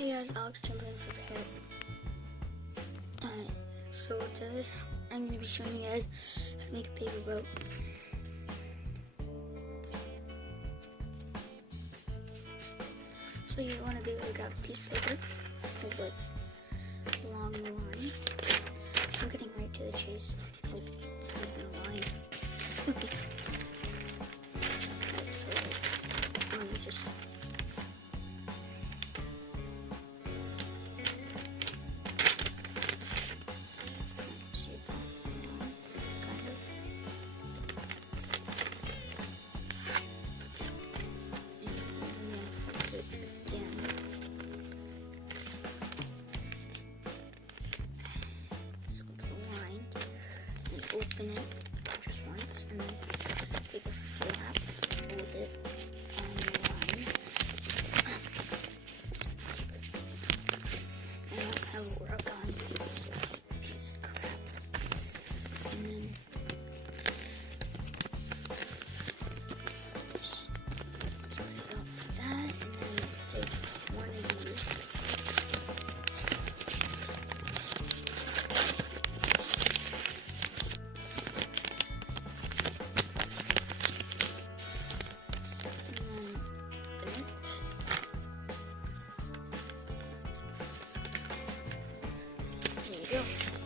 Hey guys, Alex jumping in for Hit. So today I'm going to be showing you guys how to make a paper boat. So you want to do is grab a piece of paper, hold it along the line. I'm getting right to the chase. Oh, it's not even a line. Oops. Alright, so I'm just open it just once and then take a flap, hold it on the line. I don't have a rub on because it's a piece of crap. And then just put it up like that, and then take one of these. There you go.